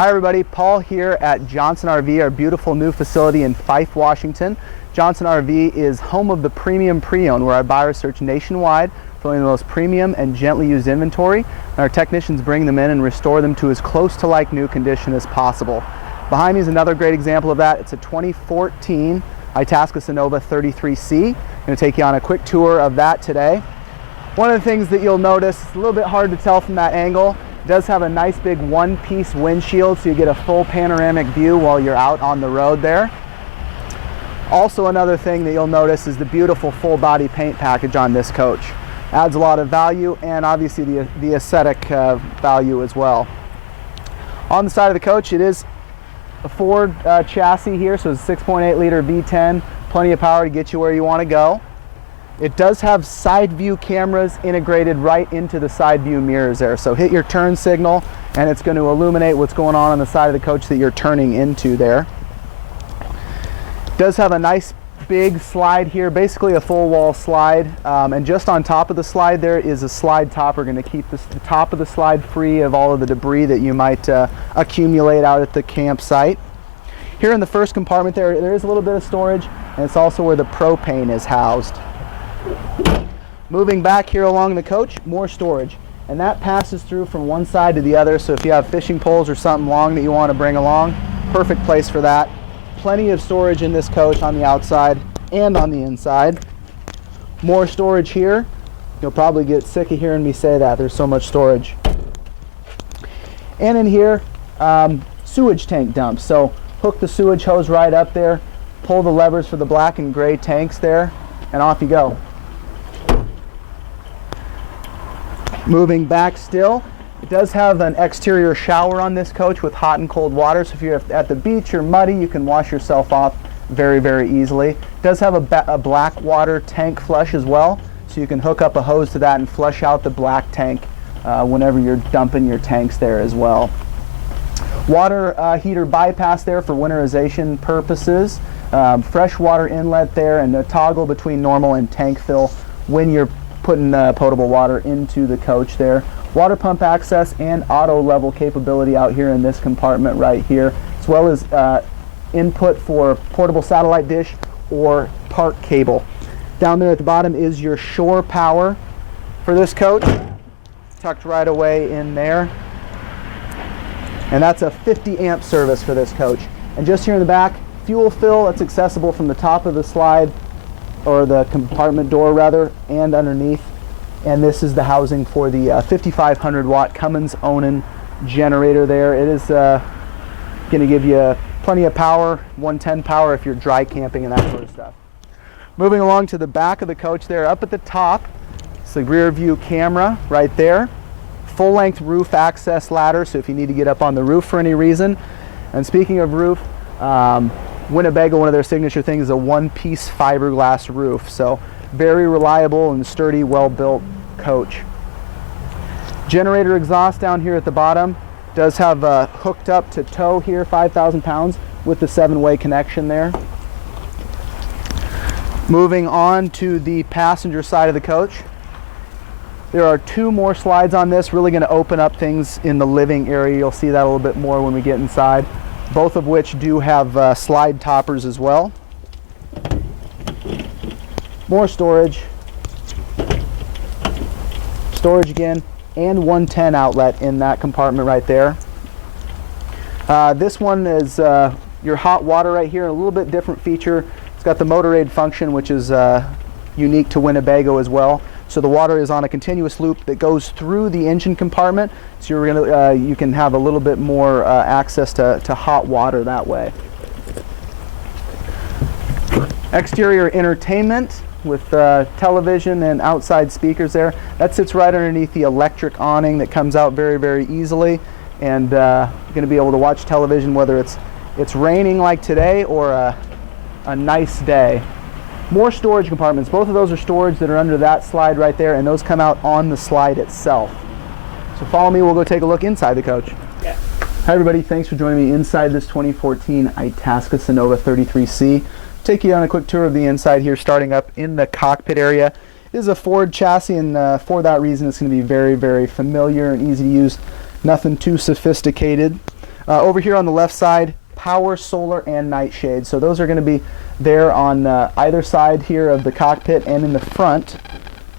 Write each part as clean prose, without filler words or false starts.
Hi everybody, Paul here at Johnson RV, our beautiful new facility in Fife, Washington. Johnson RV is home of the premium pre-owned, where our buyers search nationwide for the most premium and gently used inventory, and our technicians bring them in and restore them to as close to like new condition as possible. Behind me is another great example of that. It's a 2014 Itasca Sunova 33C. I'm going to take you on a quick tour of that today. One of the things that you'll notice, it's a little bit hard to tell from that angle, it does have a nice big one-piece windshield, so you get a full panoramic view while you're out on the road there. Also, another thing that you'll notice is the beautiful full body paint package on this coach. Adds a lot of value, and obviously the aesthetic value as well. On the side of the coach, it is a Ford chassis here, so it's a 6.8 liter V10, plenty of power to get you where you want to go. It does have side view cameras integrated right into the side view mirrors there. So hit your turn signal and it's going to illuminate what's going on the side of the coach that you're turning into there. It does have a nice big slide here, basically a full wall slide. And just on top of the slide there is a slide top. We're going to keep the top of the slide free of all of the debris that you might accumulate out at the campsite. Here in the first compartment there is a little bit of storage, and it's also where the propane is housed. Moving back here along the coach, more storage, and that passes through from one side to the other, so if you have fishing poles or something long that you want to bring along, perfect place for that. Plenty of storage in this coach on the outside and on the inside. More storage here. You'll probably get sick of hearing me say that, there's so much storage. And in here, sewage tank dumps. So hook the sewage hose right up there, pull the levers for the black and gray tanks there, and off you go. Moving back still, it does have an exterior shower on this coach with hot and cold water, so if you're at the beach or muddy, you can wash yourself off very, very easily. It does have a black water tank flush as well, so you can hook up a hose to that and flush out the black tank whenever you're dumping your tanks there as well. Water heater bypass there for winterization purposes. Fresh water inlet there, and a toggle between normal and tank fill when you're putting potable water into the coach there. Water pump access and auto level capability out here in this compartment right here, as well as input for portable satellite dish or park cable. Down there at the bottom is your shore power for this coach, tucked right away in there. And that's a 50 amp service for this coach. And just here in the back, fuel fill that's accessible from the top of the slide, or the compartment door rather, and underneath. And this is the housing for the 5500 watt Cummins Onan generator there. It is going to give you plenty of power, 110 power if you're dry camping and that sort of stuff. Moving along to the back of the coach there, up at the top, it's the rear view camera right there. Full length roof access ladder, so if you need to get up on the roof for any reason. And speaking of roof, Winnebago, one of their signature things is a one-piece fiberglass roof, so very reliable and sturdy, well-built coach. Generator exhaust down here at the bottom does have hooked up to tow here, 5,000 pounds with the 7-way connection there. Moving on to the passenger side of the coach, there are 2 more slides on this, really going to open up things in the living area. You'll see that a little bit more when we get inside. Both of which do have slide toppers as well. More storage. Storage again, and 110 outlet in that compartment right there. This one is your hot water right here, a little bit different feature. It's got the Motorade function, which is unique to Winnebago as well. So the water is on a continuous loop that goes through the engine compartment, so you can have a little bit more access to hot water that way. Exterior entertainment with television and outside speakers there. That sits right underneath the electric awning that comes out very, very easily, and you're going to be able to watch television whether it's raining like today or a nice day. More storage compartments. Both of those are storage that are under that slide right there, and those come out on the slide itself. So follow me, we'll go take a look inside the coach. Yeah. Hi everybody, thanks for joining me inside this 2014 Itasca Sunova 33C. Take you on a quick tour of the inside here, starting up in the cockpit area. It is a Ford chassis, and for that reason it's going to be very, very familiar and easy to use. Nothing too sophisticated. Over here on the left side, power, solar, and night shade. So those are going to be there on either side here of the cockpit and in the front.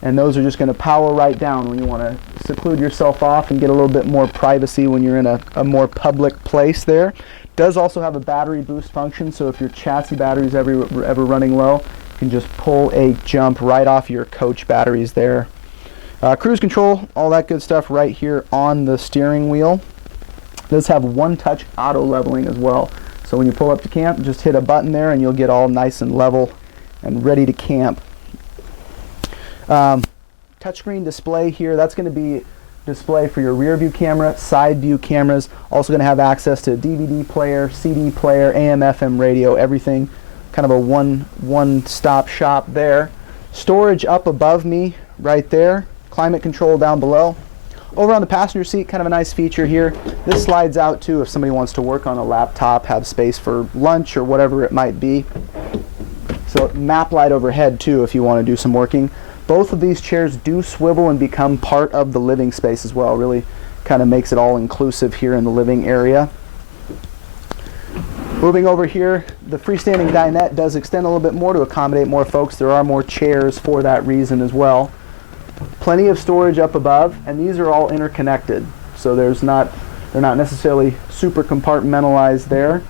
And those are just going to power right down when you want to seclude yourself off and get a little bit more privacy when you're in a more public place there. Does also have a battery boost function, so if your chassis battery is ever running low, you can just pull a jump right off your coach batteries there. Cruise control, all that good stuff right here on the steering wheel. Does have one-touch auto leveling as well. So when you pull up to camp, just hit a button there and you'll get all nice and level and ready to camp. Touchscreen display here, that's going to be display for your rear view camera, side view cameras. Also going to have access to DVD player, CD player, AM, FM radio, everything. Kind of a one-stop shop there. Storage up above me right there. Climate control down below. Over on the passenger seat, kind of a nice feature here. This slides out too if somebody wants to work on a laptop, have space for lunch or whatever it might be. So map light overhead too if you want to do some working. Both of these chairs do swivel and become part of the living space as well. Really kind of makes it all inclusive here in the living area. Moving over here, the freestanding dinette does extend a little bit more to accommodate more folks. There are more chairs for that reason as well. Plenty of storage up above, and these are all interconnected. So they're not necessarily super compartmentalized there.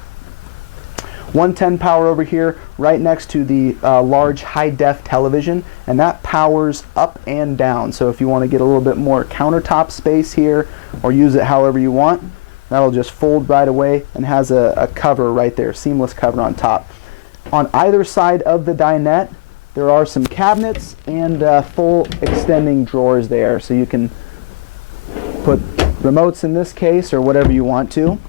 110 power over here, right next to the large high-def television, and that powers up and down. So if you want to get a little bit more countertop space here, or use it however you want, that'll just fold right away and has a cover right there, seamless cover on top. On either side of the dinette, there are some cabinets and full extending drawers there, so you can put remotes in this case or whatever you want to.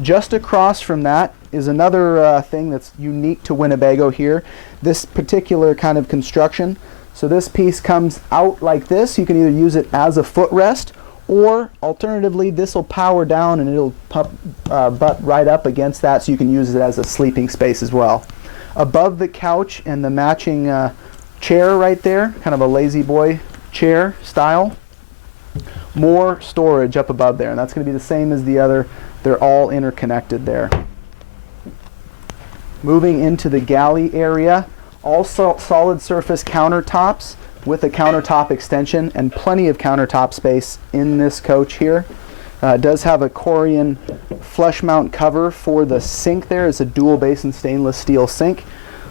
Just across from that is another thing that's unique to Winnebago here, this particular kind of construction. So this piece comes out like this. You can either use it as a footrest, or alternatively this will power down and it'll butt right up against that, so you can use it as a sleeping space as well. Above the couch and the matching chair right there, kind of a lazy boy chair style, more storage up above there, and that's going to be the same as the other. They're all interconnected there. Moving into the galley area, all solid surface countertops with a countertop extension and plenty of countertop space in this coach here. It does have a Corian flush mount cover for the sink there. It's a dual basin stainless steel sink.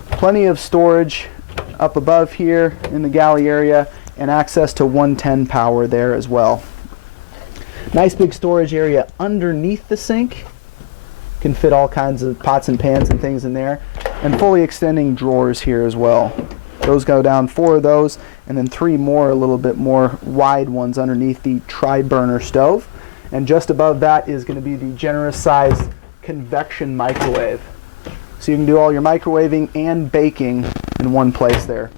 Plenty of storage up above here in the galley area, and access to 110 power there as well. Nice big storage area underneath the sink. Can fit all kinds of pots and pans and things in there. And fully extending drawers here as well. Those go down, 4 of those, and then 3 more, a little bit more wide ones underneath the tri-burner stove. And just above that is going to be the generous sized convection microwave. So you can do all your microwaving and baking in one place there.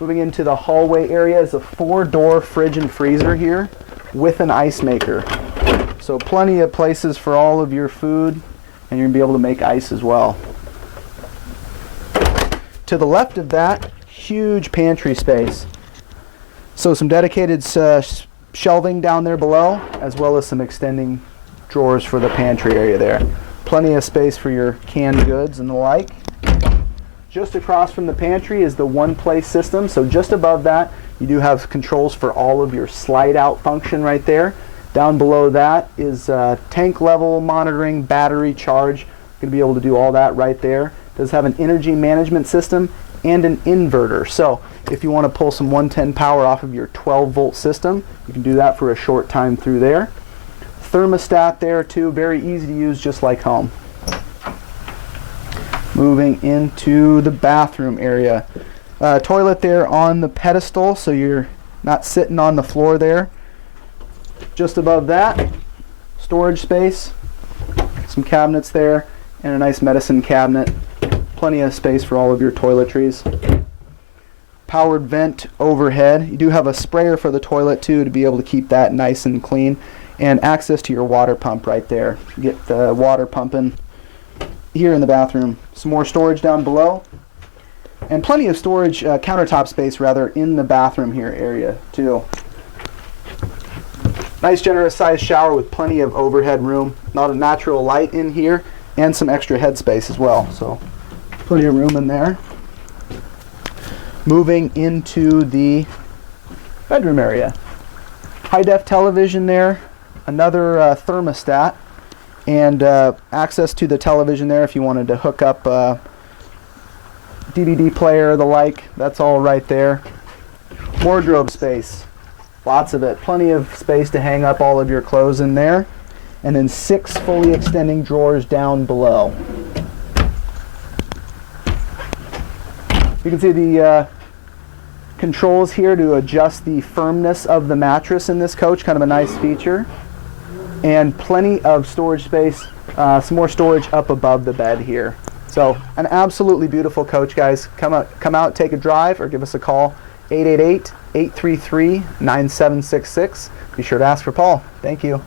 Moving into the hallway area is a 4-door fridge and freezer here with an ice maker. So plenty of places for all of your food, and you're going to be able to make ice as well. To the left of that, huge pantry space. So some dedicated shelving down there below, as well as some extending drawers for the pantry area there. Plenty of space for your canned goods and the like. Just across from the pantry is the one-place system. So just above that, you do have controls for all of your slide-out function right there. Down below that is tank level monitoring, battery charge. You're going to be able to do all that right there. It does have an energy management system and an inverter. So if you want to pull some 110 power off of your 12-volt system, you can do that for a short time through there. Thermostat there too, very easy to use, just like home. Moving into the bathroom area. Toilet there on the pedestal, so you're not sitting on the floor there. Just above that, storage space, some cabinets there, and a nice medicine cabinet. Plenty of space for all of your toiletries. Powered vent overhead. You do have a sprayer for the toilet too, to be able to keep that nice and clean. And access to your water pump right there. Get the water pumping here in the bathroom. Some more storage down below. And plenty of storage, countertop space rather, in the bathroom here area too. Nice generous sized shower with plenty of overhead room. Not a natural light in here, and some extra headspace as well. So plenty of room in there. Moving into the bedroom area. High def television there, another thermostat, and access to the television there if you wanted to hook up DVD player, the like. That's all right there. Wardrobe space, lots of it. Plenty of space to hang up all of your clothes in there. And then 6 fully extending drawers down below. You can see the controls here to adjust the firmness of the mattress in this coach, kind of a nice feature. And plenty of storage space, some more storage up above the bed here. So an absolutely beautiful coach, guys. Come out, take a drive, or give us a call, 888-833-9766. Be sure to ask for Paul. Thank you.